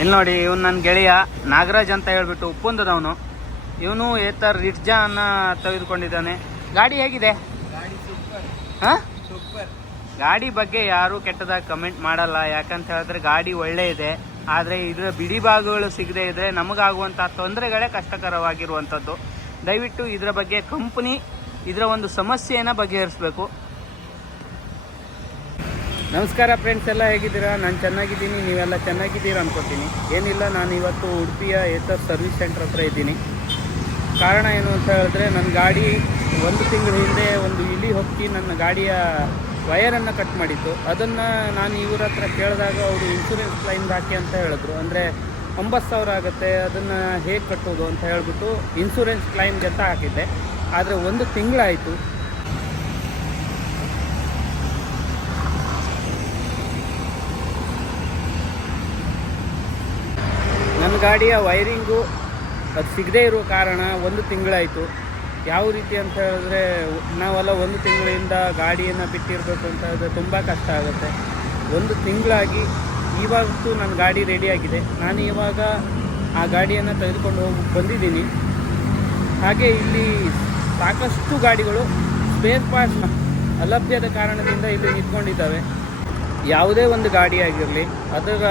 ಇಲ್ಲಿ ನೋಡಿ ಇವನು ನನ್ನ ಗೆಳೆಯ ನಾಗರಾಜ್ ಅಂತ ಹೇಳ್ಬಿಟ್ಟು ಉಪ್ಪುಂದದವನು. ಇವನು ಏತರ್ ರಿಡ್ಜಾ ಅನ್ನ ತೆಗೆದುಕೊಂಡಿದ್ದಾನೆ. ಗಾಡಿ ಹೇಗಿದೆ? ಗಾಡಿ ಸೂಪರ್. ಹಾ? ಸೂಪರ್. ಗಾಡಿ ಬಗ್ಗೆ ಯಾರು ಕೆಟ್ಟದಾಗಿ ಕಮೆಂಟ್ ಮಾಡಲ್ಲ. ಯಾಕಂತ ಹೇಳಿದ್ರೆ ಗಾಡಿ ಒಳ್ಳೆ ಇದೆ. ಆದರೆ ಇದರ ಬಿಡಿ ಭಾಗಗಳು ಸಿಗದೆ ಇದ್ರೆ ನಮಗಾಗುವಂಥ ತೊಂದರೆಗಳೇ ಕಷ್ಟಕರವಾಗಿರುವಂಥದ್ದು. ದಯವಿಟ್ಟು ಇದರ ಬಗ್ಗೆ ಕಂಪನಿ ಇದರ ಒಂದು ಸಮಸ್ಯೆಯನ್ನು ಬಗೆಹರಿಸಬೇಕು. ನಮಸ್ಕಾರ ಫ್ರೆಂಡ್ಸ್ ಎಲ್ಲ ಹೇಗಿದ್ದೀರಾ? ನಾನು ಚೆನ್ನಾಗಿದ್ದೀನಿ, ನೀವೆಲ್ಲ ಚೆನ್ನಾಗಿದ್ದೀರಾ ಅನ್ಕೋತೀನಿ. ಏನಿಲ್ಲ, ನಾನು ಇವತ್ತು ಉಡುಪಿಯ ಏತರ್ ಸರ್ವಿಸ್ ಸೆಂಟ್ರ್ ಹತ್ರ ಇದ್ದೀನಿ. ಕಾರಣ ಏನು ಅಂತ ಹೇಳಿದ್ರೆ ನನ್ನ ಗಾಡಿ ಒಂದು ತಿಂಗಳ ಹಿಂದೆ ಒಂದು ಇಲಿ ಹೊಕ್ಕಿ ನನ್ನ ಗಾಡಿಯ ವಯರನ್ನು ಕಟ್ ಮಾಡಿತ್ತು. ಅದನ್ನು ನಾನು ಇವ್ರ ಹತ್ರ ಕೇಳಿದಾಗ ಅವರು ಇನ್ಶೂರೆನ್ಸ್ ಕ್ಲೈಮ್ ಹಾಕಿ ಅಂತ ಹೇಳಿದ್ರು. ಅಂದರೆ ಒಂಬತ್ತು ಸಾವಿರ ಆಗುತ್ತೆ, ಅದನ್ನು ಹೇಗೆ ಕಟ್ಟೋದು ಅಂತ ಹೇಳ್ಬಿಟ್ಟು ಇನ್ಶೂರೆನ್ಸ್ ಕ್ಲೈಮ್ಗೆ ಅಂತ ಹಾಕಿದ್ದೆ. ಆದರೆ ಒಂದು ತಿಂಗಳಾಯಿತು. ಗಾಡಿಯ ವೈರಿಂಗು ಅದು ಸಿಗದೇ ಇರೋ ಕಾರಣ ಒಂದು ತಿಂಗಳಾಯಿತು. ಯಾವ ರೀತಿ ಅಂತ ಹೇಳಿದ್ರೆ ನಾವೆಲ್ಲ ಒಂದು ತಿಂಗಳಿಂದ ಗಾಡಿಯನ್ನು ಬಿಟ್ಟಿರಬೇಕು ಅಂತ ಹೇಳಿದ್ರೆ ತುಂಬ ಕಷ್ಟ ಆಗುತ್ತೆ. ಒಂದು ತಿಂಗಳಾಗಿ ಇವಾಗಂತೂ ನನ್ನ ಗಾಡಿ ರೆಡಿಯಾಗಿದೆ ನಾನು ಇವಾಗ ಆ ಗಾಡಿಯನ್ನು ತೆಗೆದುಕೊಂಡು ಹೋಗಿ, ಬಂದಿದ್ದೀನಿ. ಹಾಗೆ ಇಲ್ಲಿ ಸಾಕಷ್ಟು ಗಾಡಿಗಳು ಸ್ಪೇರ್ ಪಾರ್ಟ್ ಅಲಭ್ಯದ ಕಾರಣದಿಂದ ಇಲ್ಲಿ ನಿಂತ್ಕೊಂಡಿದ್ದಾವೆ. ಯಾವುದೇ ಒಂದು ಗಾಡಿ ಆಗಿರಲಿ, ಅದರ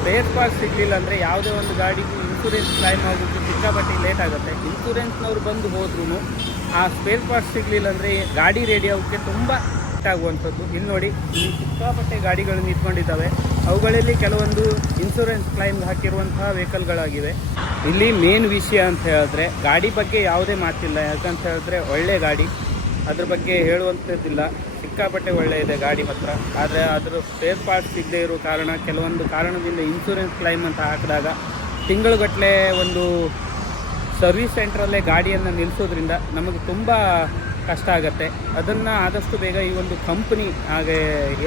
ಸ್ಪೇರ್ ಪಾರ್ಟ್ ಸಿಗಲಿಲ್ಲ ಅಂದರೆ ಯಾವುದೇ ಒಂದು ಗಾಡಿಗೂ ಇನ್ಶೂರೆನ್ಸ್ ಕ್ಲೈಮ್ ಆಗೋಕ್ಕೆ ಸಿಕ್ಕಾಪಟ್ಟಿ ಲೇಟ್ ಆಗುತ್ತೆ. ಇನ್ಶೂರೆನ್ಸ್ನವ್ರು ಬಂದು ಹೋದ್ರೂ ಆ ಸ್ಪೇರ್ ಪಾರ್ಟ್ ಸಿಗಲಿಲ್ಲ ಅಂದರೆ ಗಾಡಿ ರೆಡಿ ಆಗೋಕ್ಕೆ ತುಂಬ ಆಗುವಂಥದ್ದು. ಇಲ್ಲಿ ನೋಡಿ ಈ ಸಿಕ್ಕಾಪಟ್ಟೆ ಗಾಡಿಗಳು ನಿಂತ್ಕೊಂಡಿದ್ದಾವೆ. ಅವುಗಳಲ್ಲಿ ಕೆಲವೊಂದು ಇನ್ಶೂರೆನ್ಸ್ ಕ್ಲೈಮ್ ಹಾಕಿರುವಂತಹ ವೆಹಿಕಲ್ಗಳಾಗಿವೆ ಇಲ್ಲಿ ಮೇನ್ ವಿಷಯ ಅಂತ ಹೇಳಿದ್ರೆ, ಗಾಡಿ ಬಗ್ಗೆ ಯಾವುದೇ ಮಾತಿಲ್ಲ. ಯಾಕಂತ ಹೇಳಿದ್ರೆ ಒಳ್ಳೆ ಗಾಡಿ. ಅದ್ರ ಬಗ್ಗೆ ಹೇಳುವಂಥದ್ದಿಲ್ಲ. ಸಿಕ್ಕಾಪಟ್ಟೆ ಒಳ್ಳೆ ಇದೆ ಗಾಡಿ ಮಾತ್ರ. ಆದರೆ ಅದರ ಸ್ಪೇರ್ ಪಾರ್ಟ್ ಸಿಗದೆ ಇರೋ ಕಾರಣ, ಕೆಲವೊಂದು ಕಾರಣದಿಂದ ಇನ್ಶೂರೆನ್ಸ್ ಕ್ಲೈಮ್ ಅಂತ ಹಾಕಿದಾಗ ತಿಂಗಳುಗಟ್ಟಲೆ ಒಂದು ಸರ್ವಿಸ್ ಸೆಂಟ್ರಲ್ಲೇ ಗಾಡಿಯನ್ನು ನಿಲ್ಲಿಸೋದ್ರಿಂದ ನಮಗೆ ತುಂಬ ಕಷ್ಟ ಆಗುತ್ತೆ. ಅದನ್ನು ಆದಷ್ಟು ಬೇಗ ಈ ಒಂದು ಕಂಪ್ನಿ ಹಾಗೆ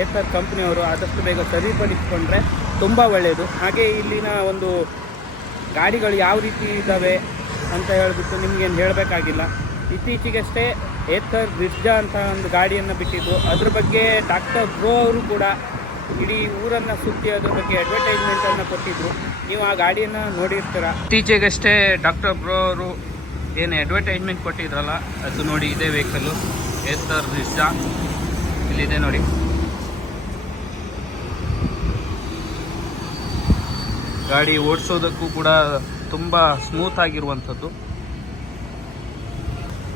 ಏತರ್ ಕಂಪ್ನಿಯವರು ಆದಷ್ಟು ಬೇಗ ಸರಿಪಡಿಸಿಕೊಂಡ್ರೆ ತುಂಬ ಒಳ್ಳೆಯದು ಹಾಗೆ ಇಲ್ಲಿನ ಒಂದು ಗಾಡಿಗಳು ಯಾವ ರೀತಿ ಇದ್ದಾವೆ ಅಂತ ಹೇಳಿಬಿಟ್ಟು ನಿಮಗೇನು ಹೇಳಬೇಕಾಗಿಲ್ಲ. ಇತ್ತೀಚೆಗಷ್ಟೇ ಏತರ್ ರಿಜ್ಜ ಅಂತ ಒಂದು ಗಾಡಿಯನ್ನು ಬಿಟ್ಟಿದ್ದು. ಅದ್ರ ಬಗ್ಗೆ ಡಾಕ್ಟರ್ ಬ್ರೋ ಅವರು ಕೂಡ ಇಡೀ ಊರನ್ನು ಸುತ್ತಿ ಅದ್ರ ಬಗ್ಗೆ ಅಡ್ವರ್ಟೈಸ್ಮೆಂಟನ್ನು ಕೊಟ್ಟಿದ್ರು. ನೀವು ಆ ಗಾಡಿಯನ್ನು ನೋಡಿರ್ತೀರ? ಇತ್ತೀಚೆಗಷ್ಟೇ ಡಾಕ್ಟರ್ ಬ್ರೋ ಅವರು ಏನು ಅಡ್ವರ್ಟೈಸ್ಮೆಂಟ್ ಕೊಟ್ಟಿದ್ರಲ್ಲ, ಅದು ನೋಡಿ ಇದೇ ವೆಹಿಕಲ್ಲು ಏತರ್ ರಿಜ್ಜ ಇಲ್ಲಿದೆ ನೋಡಿ. ಗಾಡಿ ಓಡಿಸೋದಕ್ಕೂ ಕೂಡ ತುಂಬ ಸ್ಮೂತ್ ಆಗಿರುವಂಥದ್ದು.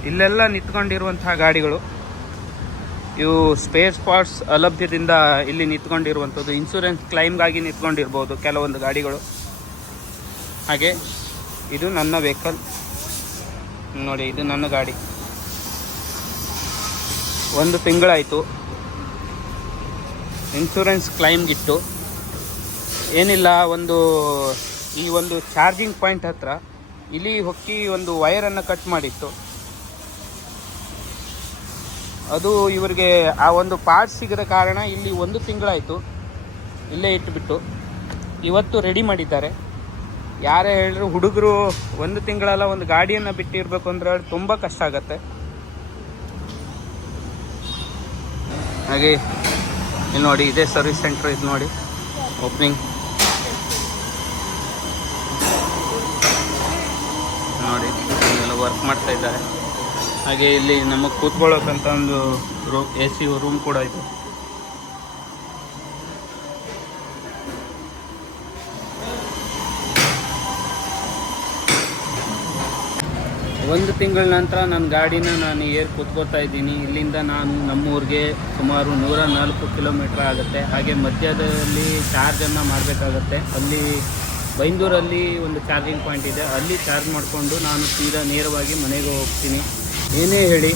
ಇಲ್ಲೆಲ್ಲ ನಿಂತ್ಕೊಂಡಿರುವಂತಹ ಗಾಡಿಗಳು. ಇವು ಸ್ಪೇಸ್ ಪಾರ್ಟ್ಸ್ ಅಲಭ್ಯದಿಂದ ಇಲ್ಲಿ ನಿಂತ್ಕೊಂಡಿರುವಂಥದ್ದು. ಇನ್ಶೂರೆನ್ಸ್ ಕ್ಲೈಮ್ಗಾಗಿ ನಿಂತ್ಕೊಂಡಿರ್ಬೋದು ಕೆಲವೊಂದು ಗಾಡಿಗಳು. ಹಾಗೆ, ಇದು ನನ್ನ ವೆಹಿಕಲ್. ನೋಡಿ, ಇದು ನನ್ನ ಗಾಡಿ. ಒಂದು ತಿಂಗಳಾಯಿತು. ಇನ್ಶೂರೆನ್ಸ್ ಕ್ಲೈಮ್ಗಿತ್ತು ಏನಿಲ್ಲ, ಒಂದು, ಈ ಒಂದು ಚಾರ್ಜಿಂಗ್ ಪಾಯಿಂಟ್ ಹತ್ರ ಇಲ್ಲಿ ಹೊಕ್ಕಿ ಒಂದು ವೈರನ್ನು ಕಟ್ ಮಾಡಿತ್ತು. ಅದು ಇವರಿಗೆ ಆ ಒಂದು ಪಾರ್ಟ್ ಸಿಗದ ಕಾರಣ ಇಲ್ಲಿ ಒಂದು ತಿಂಗಳಾಯಿತು. ಇಲ್ಲೇ ಇಟ್ಟುಬಿಟ್ಟು ಇವತ್ತು ರೆಡಿ ಮಾಡಿದ್ದಾರೆ. ಯಾರೇ ಹೇಳಿದ್ರು ಹುಡುಗರು ಒಂದು ತಿಂಗಳೆಲ್ಲ ಒಂದು ಗಾಡಿಯನ್ನು ಬಿಟ್ಟಿರಬೇಕು ಅಂದ್ರೆ ತುಂಬ ಕಷ್ಟ ಆಗತ್ತೆ. ಹಾಗೆ ಇಲ್ಲಿ ನೋಡಿ, ಇದೇ ಸರ್ವಿಸ್ ಸೆಂಟರ್ ಇದು ನೋಡಿ. ಓಪನಿಂಗ್ ನೋಡಿ ಎಲ್ಲ ವರ್ಕ್ ಮಾಡ್ತಾ ಇದ್ದಾರೆ. ಹಾಗೆ ಇಲ್ಲಿ ನಮಗೆ ಕೂತ್ಕೊಳ್ಳೋಕ್ಕಂತ ಒಂದು ರೂ, ಎ ಸಿ ರೂಮ್ ಕೂಡ ಇದೆ. ಒಂದು ತಿಂಗಳ ನಂತರ ನನ್ನ ಗಾಡಿನ ನಾನು ಏರ್ ಕೂತ್ಕೋತಾ ಇದ್ದೀನಿ. ಇಲ್ಲಿಂದ ನಾನು ನಮ್ಮೂರಿಗೆ ಸುಮಾರು ನೂರ ನಾಲ್ಕು ಕಿಲೋಮೀಟ್ರ್ ಆಗುತ್ತೆ. ಹಾಗೆ ಮಧ್ಯದಲ್ಲಿ ಚಾರ್ಜನ್ನು ಮಾಡಬೇಕಾಗತ್ತೆ. ಅಲ್ಲಿ ಬೈಂದೂರಲ್ಲಿ ಒಂದು ಚಾರ್ಜಿಂಗ್ ಪಾಯಿಂಟ್ ಇದೆ. ಅಲ್ಲಿ ಚಾರ್ಜ್ ಮಾಡಿಕೊಂಡು ನಾನು ಸೀದಾ ನೇರವಾಗಿ ಮನೆಗೆ ಹೋಗ್ತೀನಿ. ಏನೇ ಹೇಳಿ,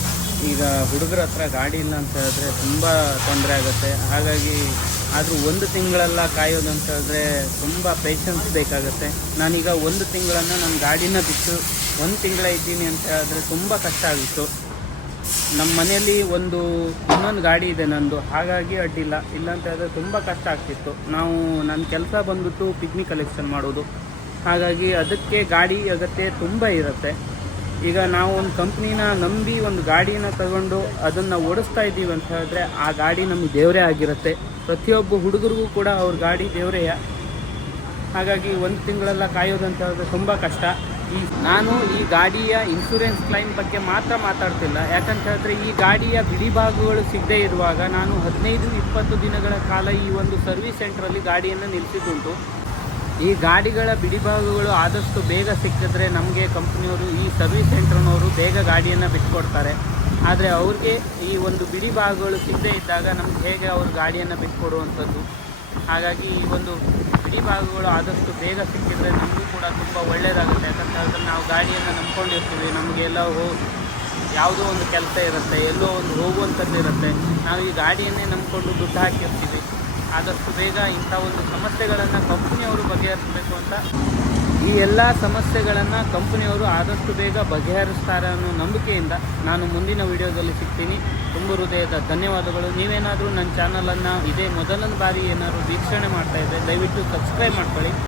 ಈಗ ಹುಡುಗರ ಹತ್ರ ಗಾಡಿ ಇಲ್ಲ ಅಂತ ಹೇಳಿದ್ರೆ ತುಂಬ ತೊಂದರೆ ಆಗುತ್ತೆ. ಹಾಗಾಗಿ ಆದರೂ ಒಂದು ತಿಂಗಳೆಲ್ಲ ಕಾಯೋದು ಅಂತ ಹೇಳಿದ್ರೆ ತುಂಬ ಪೇಷನ್ಸ್ ಬೇಕಾಗುತ್ತೆ. ನಾನೀಗ ಒಂದು ತಿಂಗಳನ್ನು ನನ್ನ ಗಾಡಿನ ಬಿಟ್ಟು ಒಂದು ತಿಂಗಳ ಇದ್ದೀನಿ ಅಂತ ಹೇಳಿದ್ರೆ ತುಂಬ ಕಷ್ಟ ಆಗಿತ್ತು. ನಮ್ಮ ಮನೆಯಲ್ಲಿ ಒಂದು ಇನ್ನೊಂದು ಗಾಡಿ ಇದೆ ನಂದು, ಹಾಗಾಗಿ ಅಡ್ಡಿಲ್ಲ. ಇಲ್ಲ ಅಂತ ಹೇಳಿದ್ರೆ ತುಂಬ ಕಷ್ಟ ಆಗ್ತಿತ್ತು. ನಾವು ನನ್ನ ಕೆಲಸ ಬಂದ್ಬಿಟ್ಟು ಪಿಗ್ನಿ ಕಲೆಕ್ಷನ್ ಮಾಡೋದು. ಹಾಗಾಗಿ ಅದಕ್ಕೆ ಗಾಡಿ ಅಗತ್ಯ ತುಂಬ ಇರುತ್ತೆ. ಈಗ ನಾವು ಒಂದು ಕಂಪ್ನಿನ ನಂಬಿ ಒಂದು ಗಾಡಿನ ತಗೊಂಡು ಅದನ್ನು ಓಡಿಸ್ತಾ ಇದ್ದೀವಿ ಅಂತ ಹೇಳಿದ್ರೆ ಆ ಗಾಡಿ ನಮಗೆ ದೇವರೇ ಆಗಿರುತ್ತೆ. ಪ್ರತಿಯೊಬ್ಬ ಹುಡುಗರಿಗೂ ಕೂಡ ಅವ್ರ ಗಾಡಿ ದೇವರೇಯ ಹಾಗಾಗಿ ಒಂದು ತಿಂಗಳೆಲ್ಲ ಕಾಯೋದಂತ ಹೇಳಿದ್ರೆ ತುಂಬ ಕಷ್ಟ. ಈ ನಾನು ಈ ಗಾಡಿಯ ಇನ್ಶೂರೆನ್ಸ್ ಕ್ಲೈಮ್ ಬಗ್ಗೆ ಮಾತ್ರ ಮಾತಾಡ್ತಿಲ್ಲ. ಯಾಕಂತ ಹೇಳಿದ್ರೆ ಈ ಗಾಡಿಯ ಬಿಡಿ ಭಾಗಗಳು ಸಿಗದೇ ಇರುವಾಗ ನಾನು ಹದಿನೈದು ಇಪ್ಪತ್ತು ದಿನಗಳ ಕಾಲ ಈ ಒಂದು ಸರ್ವಿಸ್ ಸೆಂಟ್ರಲ್ಲಿ ಗಾಡಿಯನ್ನು ನಿಲ್ಲಿಸಿದ್ದುಂಟು ಈ ಗಾಡಿಗಳ ಬಿಡಿ ಭಾಗಗಳು ಆದಷ್ಟು ಬೇಗ ಸಿಕ್ಕಿದ್ರೆ ನಮಗೆ ಕಂಪ್ನಿಯವರು, ಈ ಸರ್ವಿಸ್ ಸೆಂಟ್ರ್ನವರು ಬೇಗ ಗಾಡಿಯನ್ನು ಬಿಟ್ಕೊಡ್ತಾರೆ. ಆದರೆ ಅವ್ರಿಗೆ ಈ ಒಂದು ಬಿಡಿ ಭಾಗಗಳು ಸಿಗದೇ ಇದ್ದಾಗ ನಮ್ಗೆ ಹೇಗೆ ಅವರು ಗಾಡಿಯನ್ನು ಬಿಟ್ಕೊಡುವಂಥದ್ದು? ಹಾಗಾಗಿ ಈ ಒಂದು ಬಿಡಿ ಭಾಗಗಳು ಆದಷ್ಟು ಬೇಗ ಸಿಕ್ಕಿದ್ರೆ ನಮಗೂ ಕೂಡ ತುಂಬ ಒಳ್ಳೆಯದಾಗುತ್ತೆ ಯಾಕಂತ ಹೇಳಿದ್ರೆ ನಾವು ಗಾಡಿಯನ್ನು ನಂಬ್ಕೊಂಡಿರ್ತೀವಿ. ನಮಗೆಲ್ಲ ಹೋ, ಯಾವುದೋ ಒಂದು ಕೆಲಸ ಇರುತ್ತೆ, ಎಲ್ಲೋ ಒಂದು ಹೋಗುವಂಥದ್ದು ಇರುತ್ತೆ. ನಾವು ಈ ಗಾಡಿಯನ್ನೇ ನಂಬ್ಕೊಂಡು ದುಡ್ಡು ಹಾಕಿರ್ತೀವಿ. ಆದಷ್ಟು ಬೇಗ ಇಂಥ ಒಂದು ಸಮಸ್ಯೆಗಳನ್ನು ಕಂಪ್ನಿಯವರು ಬಗೆಹರಿಸಬೇಕು ಅಂತ. ಈ ಎಲ್ಲ ಸಮಸ್ಯೆಗಳನ್ನು ಕಂಪನಿಯವರು ಆದಷ್ಟು ಬೇಗ ಬಗೆಹರಿಸ್ತಾರೆ ಅನ್ನೋ ನಂಬಿಕೆಯಿಂದ ನಾನು ಮುಂದಿನ ವಿಡಿಯೋದಲ್ಲಿ ಸಿಗ್ತೀನಿ. ತುಂಬ ಹೃದಯದ ಧನ್ಯವಾದಗಳು. ನೀವೇನಾದರೂ ನನ್ನ ಚಾನಲನ್ನು ಇದೇ ಮೊದಲನೇ ಬಾರಿ ಏನಾದರೂ ವೀಕ್ಷಣೆ ಮಾಡ್ತಾ ಇದ್ದರೆ ದಯವಿಟ್ಟು ಸಬ್ಸ್ಕ್ರೈಬ್ ಮಾಡ್ಕೊಳ್ಳಿ.